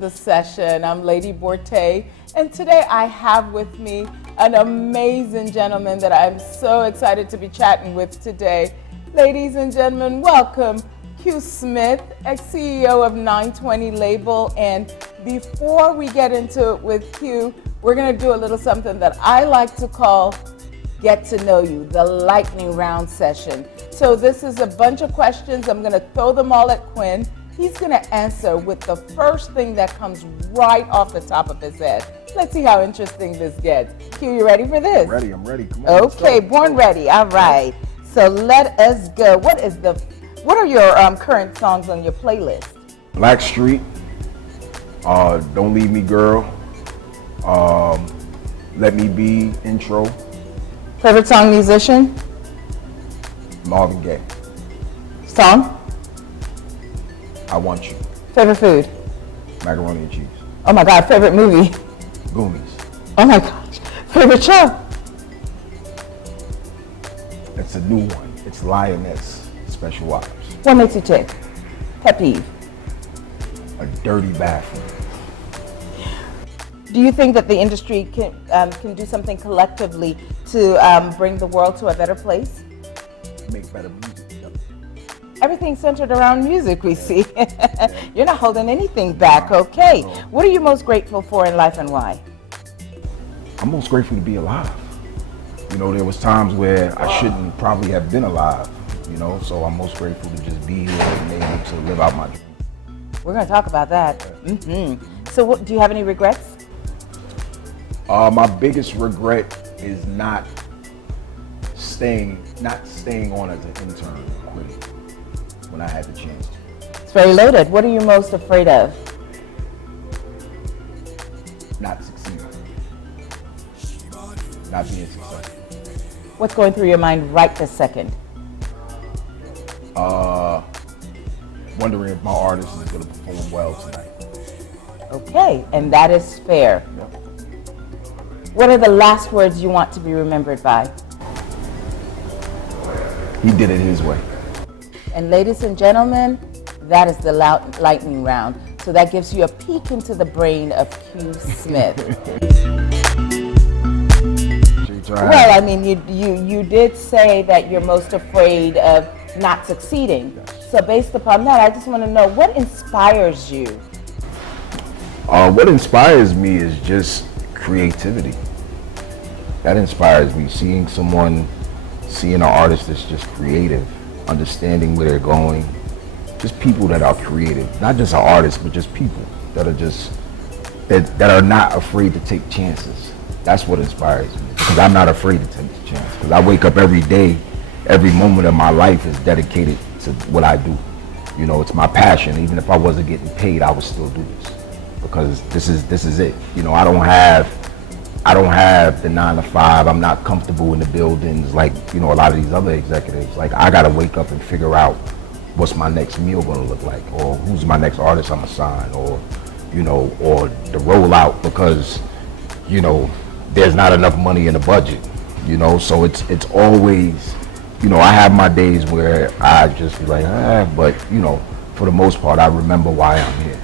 the session. I'm Lady Bortey, and today I have with me an amazing gentleman that I'm so excited to be chatting with today. Ladies and gentlemen, welcome Quinn Smith, ex-CEO of 920 Label. And before we get into it with Q, we're going to do a little something that I like to call Get to Know You, the lightning round session. So this is a bunch of questions. I'm going to throw them all at Quinn. He's going to answer with the first thing that comes right off the top of his head. Let's see how interesting this gets. Q, you ready for this? I'm ready. Come on. Okay, born ready. All right. So let us go. What are your current songs on your playlist? Blackstreet, Don't Leave Me Girl, Let Me Be, Intro. Favorite song, musician? Marvin Gaye. Song? I Want You. Favorite food? Macaroni and cheese. Oh my God, favorite movie? Goonies. Oh my gosh, favorite show? It's a new one. It's Lioness Special Ops. What makes you tick? Pet peeve? A dirty bathroom. Do you think that the industry can do something collectively to bring the world to a better place? Make better music. Yep. Everything's centered around music, we see. You're not holding anything back, okay. What are you most grateful for in life and why? I'm most grateful to be alive. You know, there was times where I shouldn't probably have been alive, you know, so I'm most grateful to just be here and able to live out my dream. We're going to talk about that. So do you have any regrets? My biggest regret is not staying on as an intern and quitting when I had the chance to. It's very loaded. What are you most afraid of? Not succeeding. Not being successful. What's going through your mind right this second? Wondering if my artist is going to perform well tonight. Okay, and that is fair. Yep. What are the last words you want to be remembered by? He did it his way. And ladies and gentlemen, that is the lightning round. So that gives you a peek into the brain of Quinn Smith. Well, I mean, you did say that you're most afraid of not succeeding. So based upon that, I just want to know, what inspires you? What inspires me is just creativity. That inspires me, seeing an artist that's just creative, understanding where they're going, just people that are creative, not just an artist, but just people that are that are not afraid to take chances. That's what inspires me, because I'm not afraid to take the chance, because I wake up every day, every moment of my life is dedicated to what I do. You know, it's my passion. Even if I wasn't getting paid, I would still do this, because this is it. You know, I don't have the 9 to 5. I'm not comfortable in the buildings like, you know, a lot of these other executives. Like, I gotta wake up and figure out what's my next meal gonna look like, or who's my next artist I'm gonna sign, or, you know, or the rollout, because, you know, there's not enough money in the budget, you know. So it's always, you know, I have my days where I just be like, but, you know, for the most part, I remember why I'm here.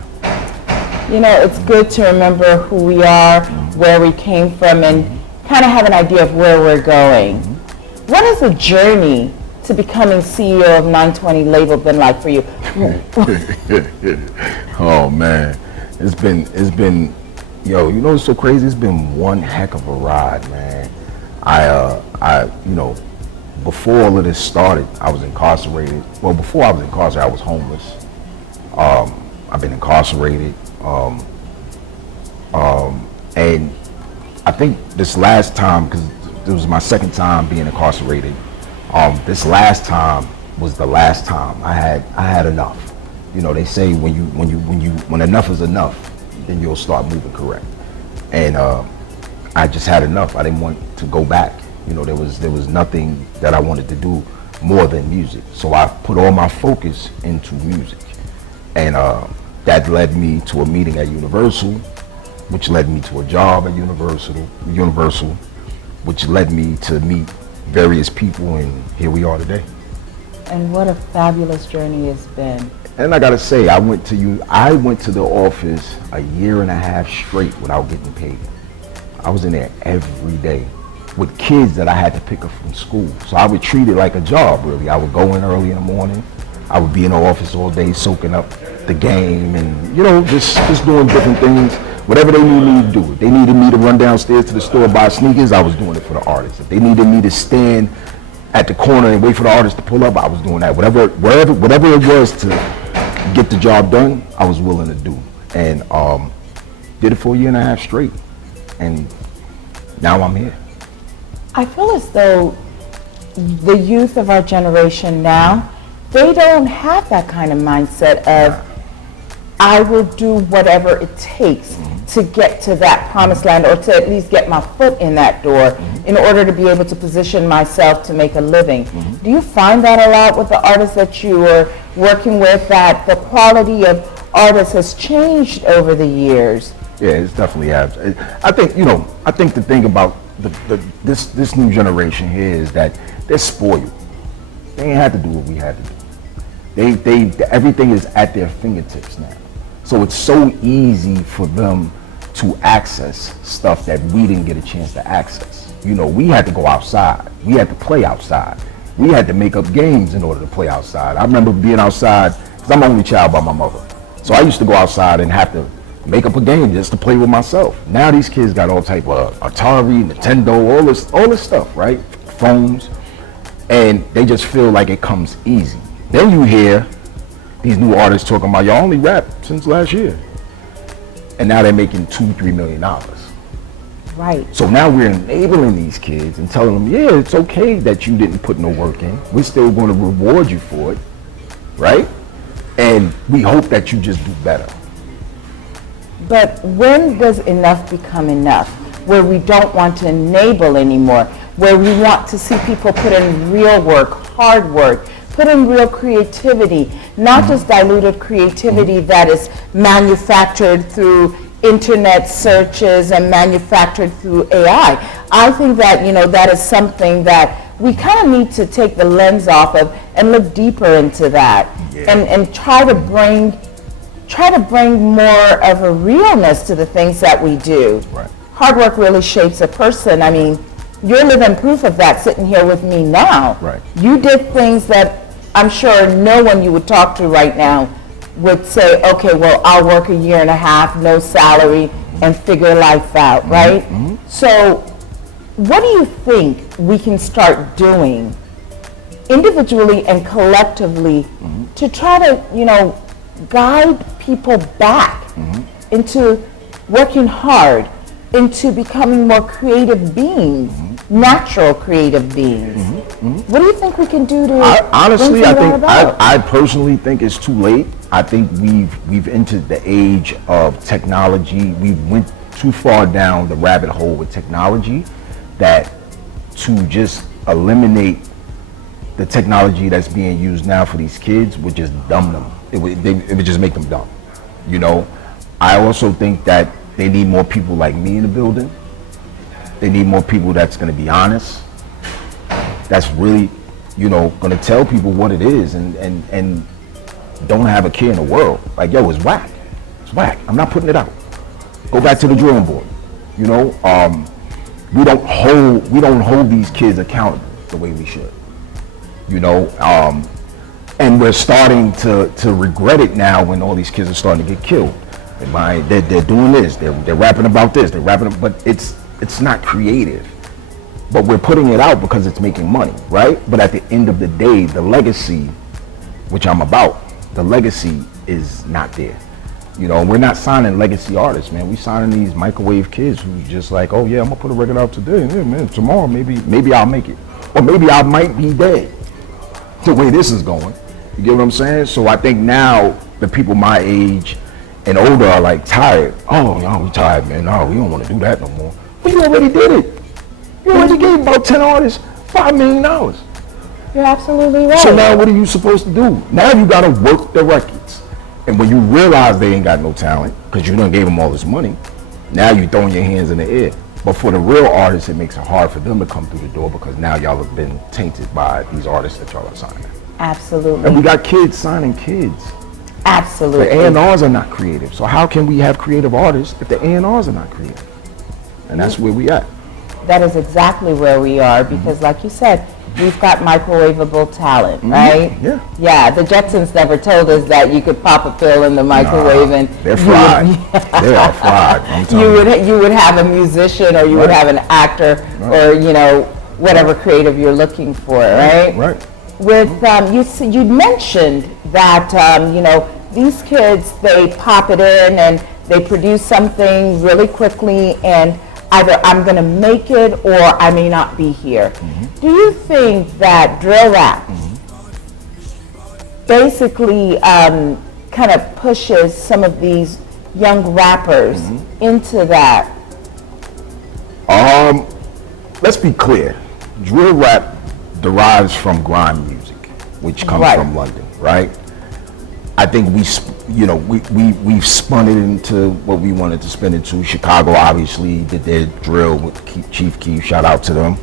You know, it's good to remember who we are, where we came from, and kind of have an idea of where we're going. What has the journey to becoming CEO of 920 Label been like for you? Oh man, it's been, yo, you know, it's so crazy. It's been one heck of a ride, man. I you know, before all of this started, I was incarcerated. Well, before I was incarcerated, I was homeless. I've been incarcerated. And I think this last time, because it was my second time being incarcerated, this last time was the last time I had enough. You know, they say when enough is enough, then you'll start moving correct. And I just had enough. I didn't want to go back. You know, there was nothing that I wanted to do more than music. So I put all my focus into music, and that led me to a meeting at Universal, which led me to a job at Universal, which led me to meet various people, and here we are today. And what a fabulous journey it's been. And I gotta say, I went to the office a year and a half straight without getting paid. I was in there every day with kids that I had to pick up from school. So I would treat it like a job, really. I would go in early in the morning. I would be in the office all day soaking up the game and, just doing different things. Whatever they needed me to do. If they needed me to run downstairs to the store, buy sneakers, I was doing it for the artists. If they needed me to stand at the corner and wait for the artist to pull up, I was doing that. Whatever it was to get the job done, I was willing to do. And did it for a year and a half straight. And now I'm here. I feel as though the youth of our generation now, they don't have that kind of mindset of, I will do whatever it takes to get to that promised land, or to at least get my foot in that door in order to be able to position myself to make a living. Do you find that a lot with the artists that you are working with, that the quality of artists has changed over the years? Yeah, it's definitely has. I think the thing about this new generation here is that they're spoiled. They ain't had to do what we had to do. Everything is at their fingertips now. So it's so easy for them to access stuff that we didn't get a chance to access. We had to go outside. We had to play outside. We had to make up games in order to play outside. I remember being outside, because I'm the only child by my mother. So I used to go outside and have to make up a game just to play with myself. Now these kids got all type of Atari, Nintendo, all this stuff, right? Phones. And they just feel like it comes easy. Then you hear these new artists talking about, y'all only rap since last year. And now they're making $2-3 million. Right. So now we're enabling these kids and telling them, yeah, it's okay that you didn't put no work in. We're still going to reward you for it, right? And we hope that you just do better. But when does enough become enough? Where we don't want to enable anymore, where we want to see people put in real work, hard work, put in real creativity, not just diluted creativity that is manufactured through internet searches and manufactured through AI. I think that, that is something that we kind of need to take the lens off of and look deeper into that. Yeah. And try to bring more of a realness to the things that we do. Right. Hard work really shapes a person. I mean, you're living proof of that sitting here with me now. Right. You did things that I'm sure no one you would talk to right now would say, okay, well, I'll work a year and a half, no salary, and figure life out, right? Mm-hmm. So what do you think we can start doing individually and collectively to try to, guide people back into working hard, into becoming more creative beings, natural creative beings? What do you think we can do to honestly, I personally think it's too late. I think we've entered the age of technology. We went too far down the rabbit hole with technology that to just eliminate the technology that's being used now for these kids would just dumb them. It would just make them dumb. I also think that they need more people like me in the building. They need more people that's going to be honest. That's really, going to tell people what it is and don't have a care in the world. Like, yo, it's whack. It's whack. I'm not putting it out. Go back to the drawing board. We don't hold these kids accountable the way we should. And we're starting to regret it now when all these kids are starting to get killed. They're doing this. They're rapping about this. They're rapping, but it's not creative. But we're putting it out because it's making money, right? But at the end of the day, the legacy, which I'm about, the legacy is not there. We're not signing legacy artists, man. We signing these microwave kids who just like, oh yeah, I'm gonna put a record out today. Yeah, man, tomorrow maybe I'll make it, or maybe I might be dead. The way this is going, you get what I'm saying? So I think now the people my age and older are like tired. Oh no, we tired, man. No, we don't want to do that no more. But you already did it. You already gave about 10 artists $5 million. You're absolutely right. So now what are you supposed to do? Now you gotta work the records. And when you realize they ain't got no talent, because you done gave them all this money, now you throwing your hands in the air. But for the real artists, it makes it hard for them to come through the door because now y'all have been tainted by these artists that y'all are signing. Absolutely. And we got kids signing kids. Absolutely. The A&Rs are not creative. So how can we have creative artists if the A&Rs are not creative? And that's where we at. That is exactly where we are because, like you said, we've got microwavable talent, right? Yeah. Yeah, the Jetsons never told us that you could pop a pill in the microwave and they're fried. They are fried. I'm you would have a musician or you would have an actor or, you know, whatever creative you're looking for, right? Right. With, you mentioned that, you know, these kids, they pop it in and they produce something really quickly and either I'm going to make it or I may not be here. Do you think that drill rap basically kind of pushes some of these young rappers into that? Let's be clear. Drill rap derives from grime music, which comes from London, right? I think we've spun it into what we wanted to spin it to. Chicago obviously did their drill with Chief Keef. Shout out to them.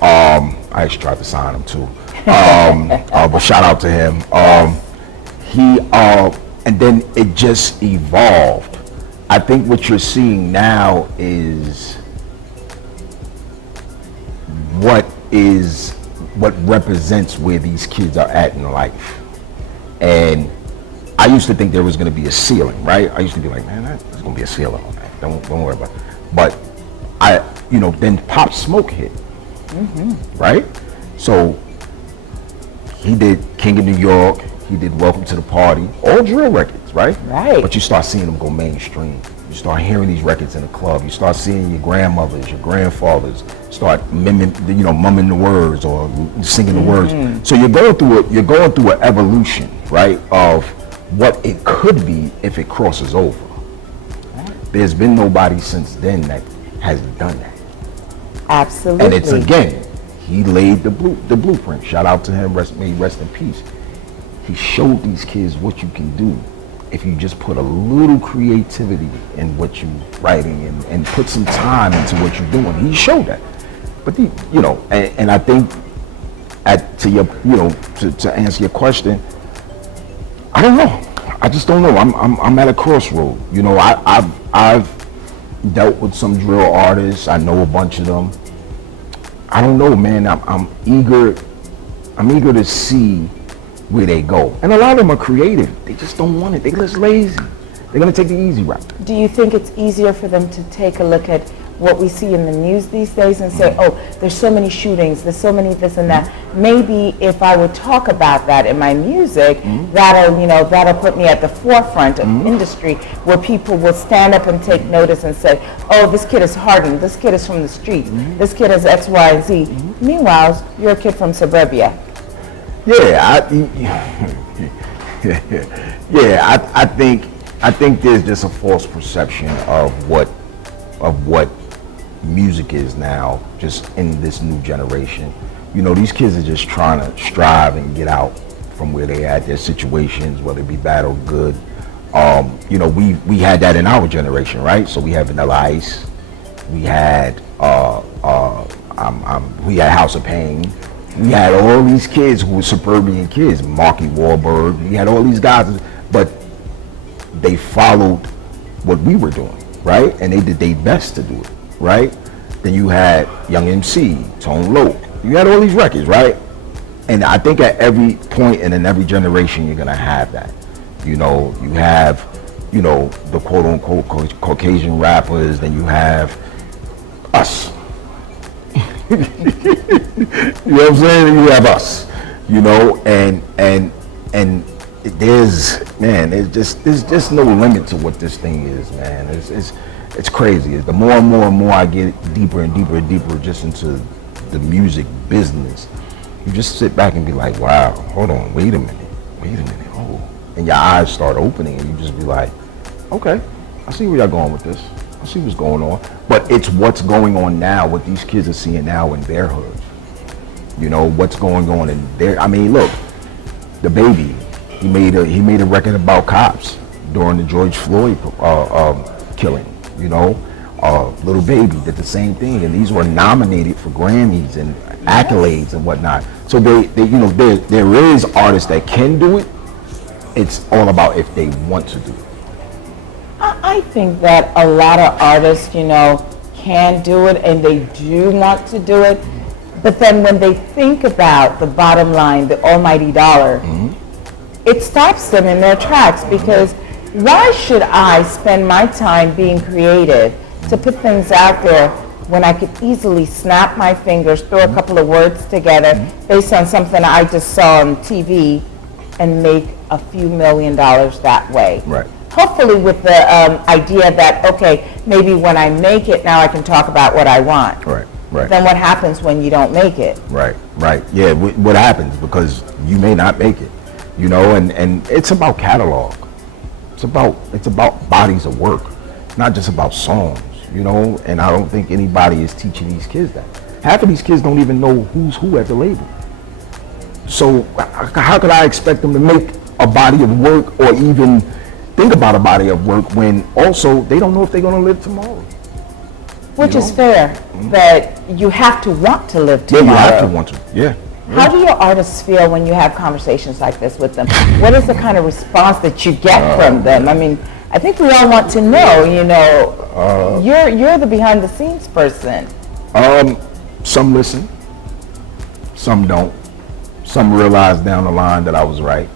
I actually tried to sign him too, but shout out to him. And then it just evolved. I think what you're seeing now is what represents where these kids are at in life. And I used to think there was going to be a ceiling, right? I used to be like, man, there's going to be a ceiling on that. Don't worry about it. But then Pop Smoke hit, right? So he did King of New York. He did Welcome to the Party. All drill records, right? Right. But you start seeing them go mainstream. You start hearing these records in the club. You start seeing your grandmothers, your grandfathers start mumming the words or singing the words. So you're going through an evolution, right, of what it could be if it crosses over. There's been nobody since then that has done that. Absolutely. And it's, again, he laid the blueprint. Shout out to him, may he rest in peace. He showed these kids what you can do if you just put a little creativity in what you're writing and put some time into what you're doing. He showed that. But and I think to answer your question, I don't know. I just don't know. I'm at a crossroad. I've dealt with some drill artists. I know a bunch of them. I don't know, man. I'm eager to see where they go. And a lot of them are creative. They just don't want it. They're just lazy. They're gonna take the easy route. Do you think it's easier for them to take a look at what we see in the news these days and say, oh, there's so many shootings, there's so many this and that. Maybe if I would talk about that in my music, that'll put me at the forefront of industry where people will stand up and take notice and say, oh, this kid is hardened, this kid is from the streets, this kid is X, Y, and Z. Meanwhile, you're a kid from suburbia. Yeah, I think there's just a false perception of what music is now, just in this new generation. These kids are just trying to strive and get out from where they at, their situations, whether it be bad or good. We had that in our generation, right? So we had Vanilla Ice, we had House of Pain. We had all these kids who were suburban kids, Marky Wahlberg. We had all these guys, but they followed what we were doing, right? And they did their best to do it, right? Then you had Young MC, Tone Loc. You had all these records, right? And I think at every point and in every generation, you're gonna have that. You have, the quote unquote Caucasian rappers. Then you have us. You know what I'm saying? You have us, and there's just no limit to what this thing is, man. It's crazy. The more and more I get deeper and deeper and deeper just into the music business, you just sit back and be like, wow, hold on, wait a minute, oh, and your eyes start opening and you just be like, okay, I see where y'all going with this. I see what's going on. But it's what's going on now, what these kids are seeing now in their hood. What's going on in their, look, the Baby, he made a record about cops during the George Floyd killing, Little Baby did the same thing, and these were nominated for Grammys and accolades and whatnot. So there is artists that can do it. It's all about if they want to do it. I think that a lot of artists, can do it and they do want to do it. But then when they think about the bottom line, the almighty dollar, it stops them in their tracks, because why should I spend my time being creative to put things out there when I could easily snap my fingers, throw a couple of words together based on something I just saw on TV and make a few $1 million that way? Right. Hopefully with the idea that, okay, maybe when I make it, now I can talk about what I want. Right. Right. Then what happens when you don't make it? Right. Yeah, what happens, because you may not make it, and it's about catalog. It's about bodies of work, not just about songs, and I don't think anybody is teaching these kids that. Half of these kids don't even know who's who at the label. So how could I expect them to make a body of work or even think about a body of work when also they don't know if they're going to live tomorrow? Which is fair, but you have to want to live tomorrow. Yeah, you have to want to, yeah. How do your artists feel when you have conversations like this with them? What is the kind of response that you get from them? I mean, I think we all want to know, you're the behind the scenes person. Some listen, some don't. Some realize down the line that I was right.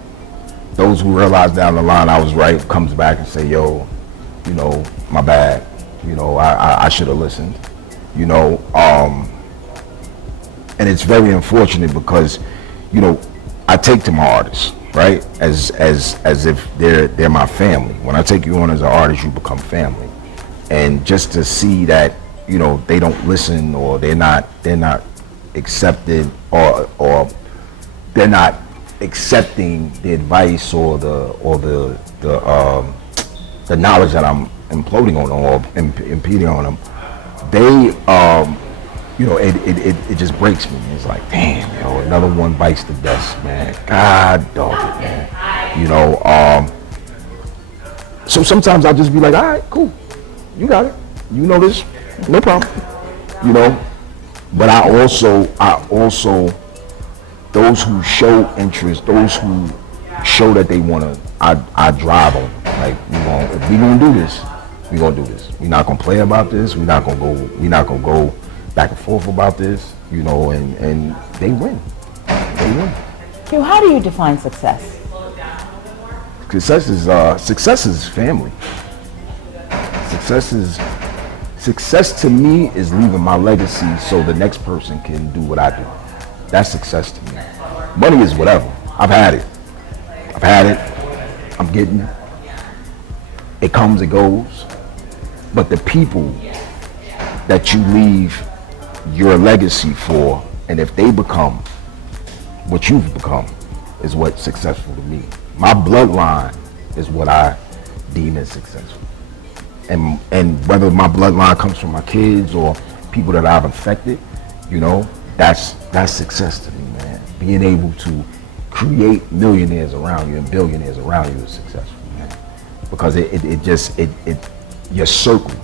Those who realize down the line I was right comes back and say, yo, my bad. I should have listened. And it's very unfortunate because, I take to my artists, right, as if they're my family. When I take you on as an artist, you become family. And just to see that, they don't listen, or they're not accepted, or they're not accepting the advice or the knowledge that I'm imploding on them or impeding on them, they it just breaks me. It's like, damn, another one bites the dust, man. God dog it, man. So sometimes I'll just be like, all right, cool, you got it, this, no problem, But I also, those who show interest, those who show that they want to, I drive on them. Like, if we're gonna do this, we're gonna do this. We're not gonna play about this. We're not gonna go back and forth about this, and they win. They win. Q, how do you define success? Success is family. Success to me is leaving my legacy so the next person can do what I do. That's success to me. Money is whatever. I've had it. I'm getting it. It comes, it goes. But the people that you leave your legacy for, and if they become what you've become, is what's successful to me. My bloodline is what I deem as successful. And whether my bloodline comes from my kids or people that I've affected, that's success to me, man. Being able to create millionaires around you and billionaires around you is successful, man. Because your circle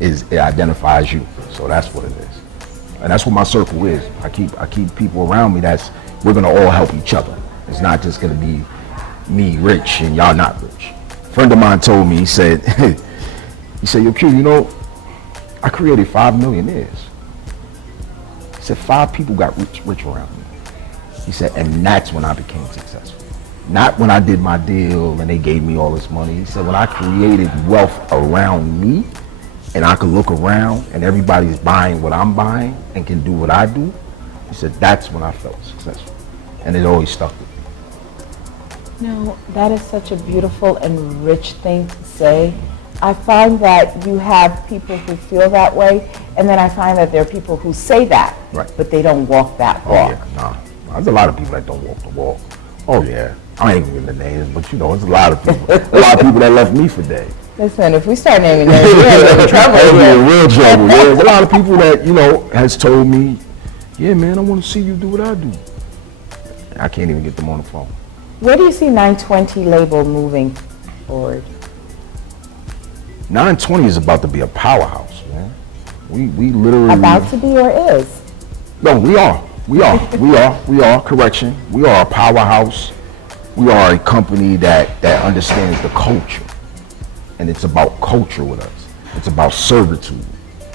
it identifies you. So that's what it is. And that's what my circle is. I keep people around me we're gonna all help each other. It's not just gonna be me rich and y'all not rich. A friend of mine told me, he said, yo, Q, I created 5 millionaires. He said 5 people got rich around me. He said, and that's when I became successful. Not when I did my deal and they gave me all this money. He said, when I created wealth around me and I could look around and everybody's buying what I'm buying and can do what I do, he said, that's when I felt successful. And it always stuck with me. No, that is such a beautiful and rich thing to say. I find that you have people who feel that way, and then I find that there are people who say that, right, but they don't walk that walk. Oh yeah, nah. There's a lot of people that don't walk the walk. Oh yeah, I ain't giving the names, but there's a lot of people. A lot of people that left me for dead. Listen, if we start naming names, we're gonna get in trouble. We'll be in real trouble. There's a lot of people that has told me, yeah, man, I want to see you do what I do. I can't even get them on the phone. Where do you see 920 label moving forward? 920 is about to be a powerhouse, man. We literally About to be or is? No, we are. Correction. We are a powerhouse. We are a company that understands the culture, and it's about culture with us. It's about servitude.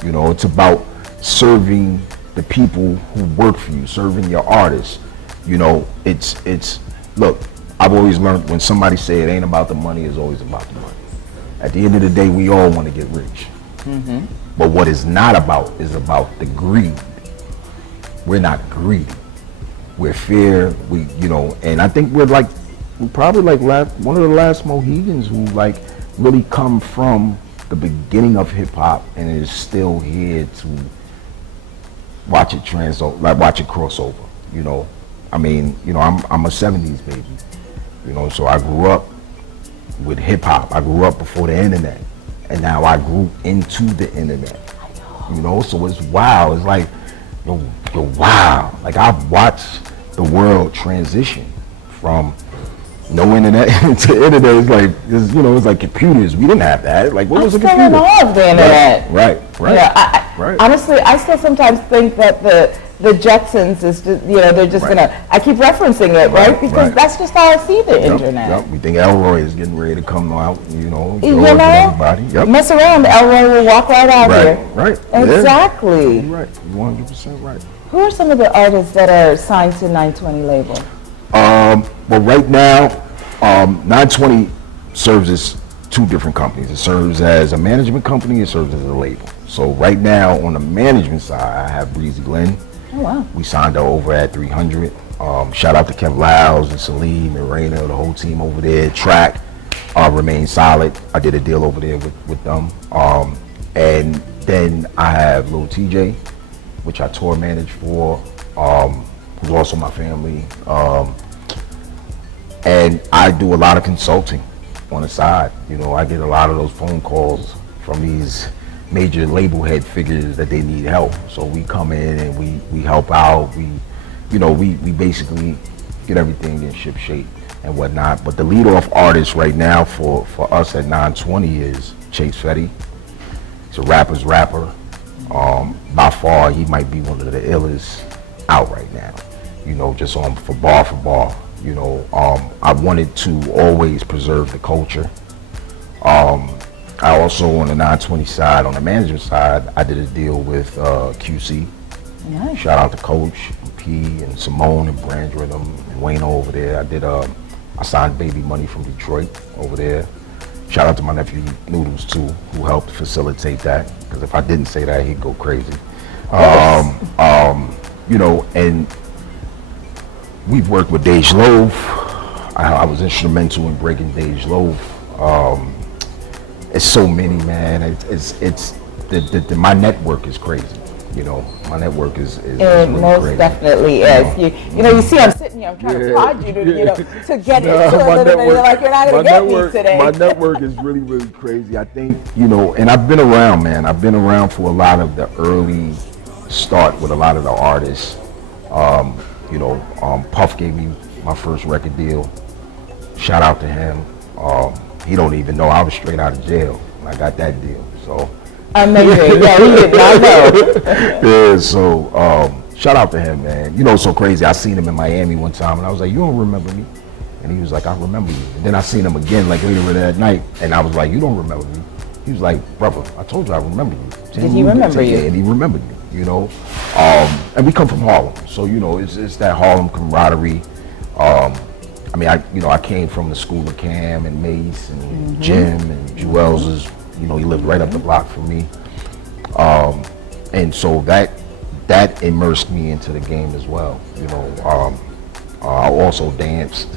You know, it's about serving the people who work for you, serving your artists. You know, it's. Look, I've always learned when somebody say it ain't about the money, it's always about the money. At the end of the day, we all want to get rich. Mm-hmm. But what it's not about is about the greed. We're not greedy. We're fair. And I think we're probably one of the last Mohegans who really come from the beginning of hip hop and is still here to watch it watch it cross over. You know, I mean, I'm a '70s baby. You know, so I grew up with hip hop. I grew up before the internet, and now I grew into the internet. You know, so it's wow. It's like, yo, wow. Like I've watched the world transition from no internet to internet. It's like computers. We didn't have that. Like what was a computer? I'm still in awe of the internet. Right. Right. Honestly, I still sometimes think that the Jetsons is just, they're just gonna. I keep referencing it, right? Because that's just how I see the internet. Yep. We think Elroy is getting ready to come out. Everybody. Yep. Mess around, Elroy will walk right out here. Right. Exactly. You're right. You're 100% right. Who are some of the artists that are signed to 920 label? Well, right now, 920 serves as two different companies. It serves as a management company. It serves as a label. So right now, on the management side, I have BreezyLYN. Oh, wow. We signed her over at 300. Shout out to Kev Lyles and Salim and Raina, the whole team over there. Track remains solid. I did a deal over there with them. And then I have Lil TJ, which I tour manage for, who's also my family. And I do a lot of consulting on the side. I get a lot of those phone calls from these major label head figures that they need help. So we come in and we help out. We basically get everything in ship shape and whatnot. But the lead off artist right now for us at 920 is Chase Fetty. He's a rapper's rapper. By far, he might be one of the illest out right now. Just on for bar. I wanted to always preserve the culture. I also, on the 920 side, on the management side, I did a deal with QC. Nice. Shout out to Coach, and P, and Simone, and Brand Rhythm, and Wayne over there. I signed Baby Money from Detroit over there. Shout out to my nephew Noodles too, who helped facilitate that. Because if I didn't say that, he'd go crazy. And we've worked with Dej Loaf. I was instrumental in breaking Dej Loaf. It's so many, man. It's my network is crazy. My network is really most crazy. Definitely is. You see, I'm sitting here. I'm trying to prod you to get into it a little bit. You're like, you're not gonna get me today. My network is really, really crazy. I think and I've been around, man. I've been around for a lot of the early start with a lot of the artists. Puff gave me my first record deal. Shout out to him. He don't even know I was straight out of jail when I got that deal. So amazing. Yeah, he did not know. Yeah, so shout out to him, man. It's so crazy. I seen him in Miami one time and I was like, you don't remember me? And he was like, I remember you. And then I seen him again later that night and I was like, you don't remember me? He was like, brother, I told you I remember you. Did he remember you? Yeah, and he remembered me, and we come from Harlem. So, it's that Harlem camaraderie. I came from the school of Cam and Mace and Jim and Jewels is, he lived right up the block from me. And so that immersed me into the game as well. I also danced,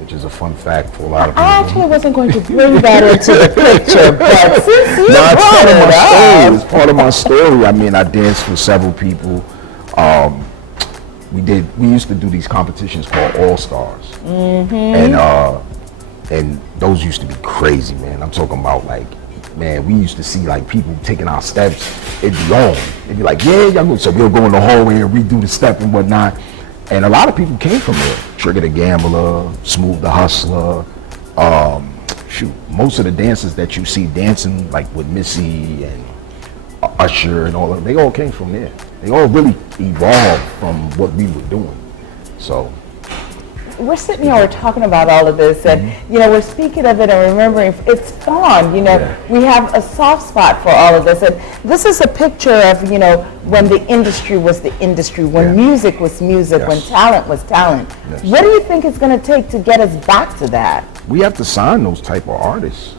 which is a fun fact for a lot of people. I actually wasn't going to bring that into the picture, but since you brought it up. It's part of my story. I danced for several people. We used to do these competitions called All Stars, and those used to be crazy, man. I'm talking about we used to see people taking our steps. It'd be on. It'd be like, yeah, so we'll go in the hallway and redo the step and whatnot. And a lot of people came from there. Trigger the Gambler, Smooth the Hustler, shoot, most of the dancers that you see dancing like with Missy and Usher and all of them, they all came from there. They all really evolved from what we were doing. So we're sitting here, we're talking about all of this, and we're speaking of it and remembering it's fun. We have a soft spot for all of this, and this is a picture of when the industry was the industry, when music was music, when talent was talent. What do you think it's going to take to get us back to that? We have to sign those type of artists.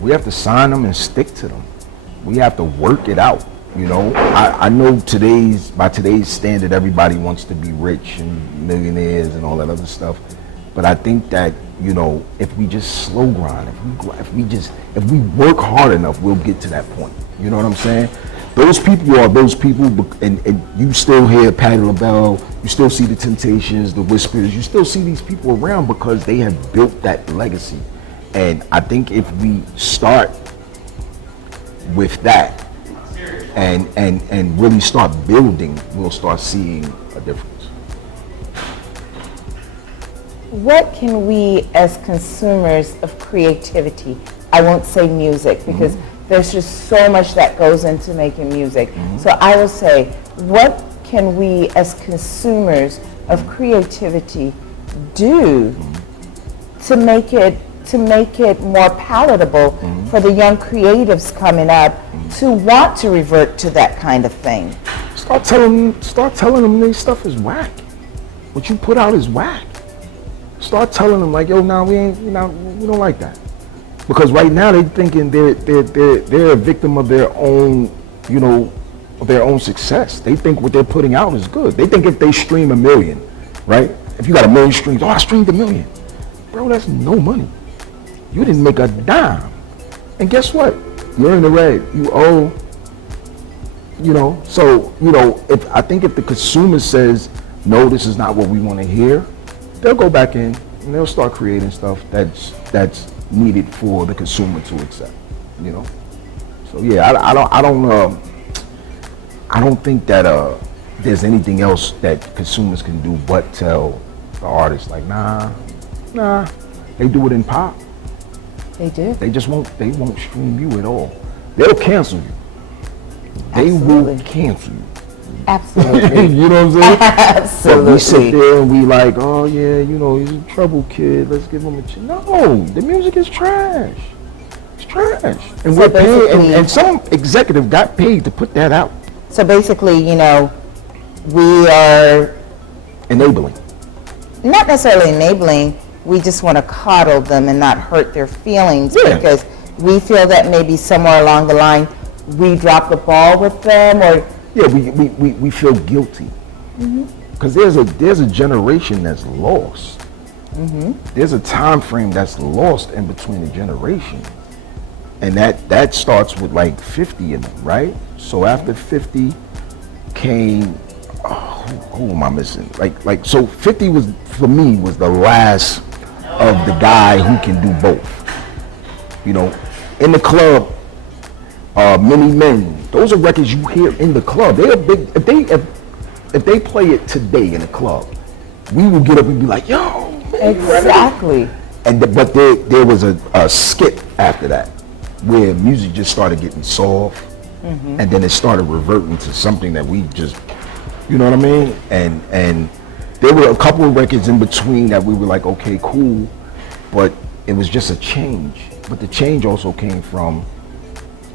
We have to sign them and stick to them. We have to work it out. I know by today's standard, everybody wants to be rich and millionaires and all that other stuff. But I think that, if we just slow grind, if we work hard enough, we'll get to that point. You know what I'm saying? Those people are those people, and you still hear Patti LaBelle, you still see the Temptations, the Whispers, you still see these people around because they have built that legacy. And I think if we start with that, and really start building, we'll start seeing a difference. What can we as consumers of creativity, I won't say music because there's just so much that goes into making music. So I will say, what can we as consumers of creativity do to make it more palatable for the young creatives coming up to want to revert to that kind of thing? Start telling them their stuff is whack. What you put out is whack. Start telling them like, yo, we don't like that. Because right now they're thinking they're a victim of their own, of their own success. They think what they're putting out is good. They think if they stream 1 million, right? If you got 1 million streams, I streamed 1 million. Bro, that's no money. You didn't make a dime. And guess what? You're in the red. You owe, So, I think if the consumer says, no, this is not what we want to hear, they'll go back in and they'll start creating stuff that's needed for the consumer to accept, So yeah, I don't think that there's anything else that consumers can do but tell the artists like, nah. They do it in pop. They do. They won't stream you at all. They'll cancel you. Absolutely. They will cancel you. Absolutely. You know what I'm saying? Absolutely. But we sit there and we like, oh yeah, he's a trouble kid. Let's give him a chance. No, the music is trash. It's trash. And we're paying, and some executive got paid to put that out. So basically, we are enabling. Not necessarily enabling. We just want to coddle them and not hurt their feelings because we feel that maybe somewhere along the line we dropped the ball with them, or we feel guilty because there's a generation that's lost. There's a time frame that's lost in between a generation, and that starts with like 50 of them, right? So after 50 came, who am I missing? Like so 50 was for me was the last of the guy who can do both. In the club, Many Men, those are records you hear in the club. They're big. If they play it today in a club, we will get up and be like, yo, man, exactly. But there was a skip after that where music just started getting soft, and then it started reverting to something that we just, you know what I mean? And there were a couple of records in between that we were like, okay, cool, but it was just a change. But the change also came from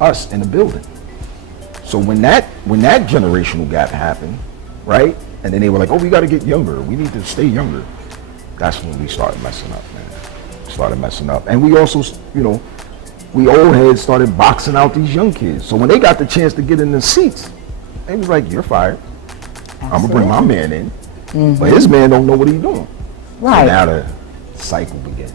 us in the building. So when that generational gap happened, right? And then they were like, oh, we got to get younger. We need to stay younger. That's when we started messing up, man. And we also, we old heads started boxing out these young kids. So when they got the chance to get in the seats, they was like, you're fired. I'm gonna bring my man in. But his man don't know what he's doing. Right. And now the cycle begins,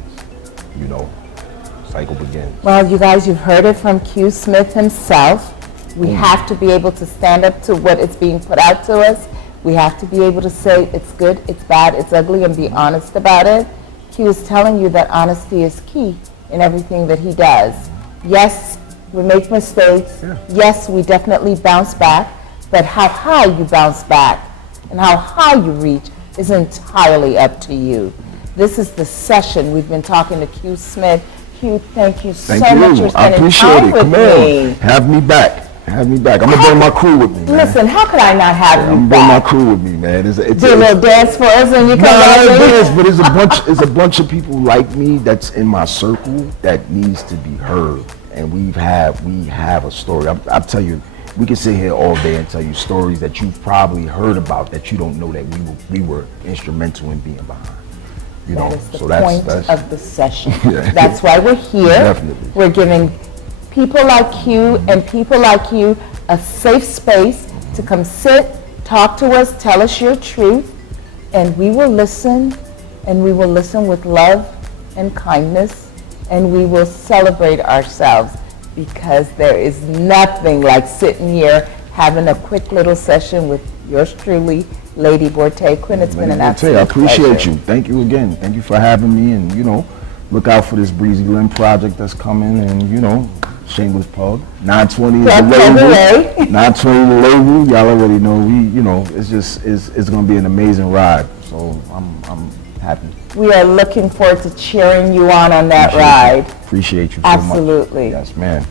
Cycle begins. Well, you guys, you've heard it from Q Smith himself. We have to be able to stand up to what is being put out to us. We have to be able to say it's good, it's bad, it's ugly, and be honest about it. Q is telling you that honesty is key in everything that he does. Yes, we make mistakes. Yeah. Yes, we definitely bounce back. But how high you bounce back and how high you reach is entirely up to you. This is the session. We've been talking to Q Smith. Q, thank you so Thank much you. for I spending appreciate time it. with Come me. on. Have me back. Have me back. I'm going to bring my crew with me, man. Listen, how could I not have I'm you going to bring my back? crew with me, man. Do a little dance for us when you come back. Not dance, but there's a bunch of people like me that's in my circle that needs to be heard. And we have a story. I'll tell you, we can sit here all day and tell you stories that you've probably heard about that you don't know that we were instrumental in being behind. You know, That is the so point that's of the session. Yeah. That's why we're here. Definitely. We're giving people like you and people like you a safe space to come sit, talk to us, tell us your truth, and we will listen, and we will listen with love and kindness, and we will celebrate ourselves, because there is nothing like sitting here having a quick little session with yours truly, Lady Bortey. Quinn, it's been an absolute I appreciate pleasure. you. Thank you again. Thank you for having me, and look out for this BreezyLYN project that's coming, and shameless plug. 920 is the label. 920 the label. Y'all already know. It's gonna be an amazing ride. So I'm happy. We are looking forward to cheering you on that ride. Appreciate you so Absolutely. much. Yes, man.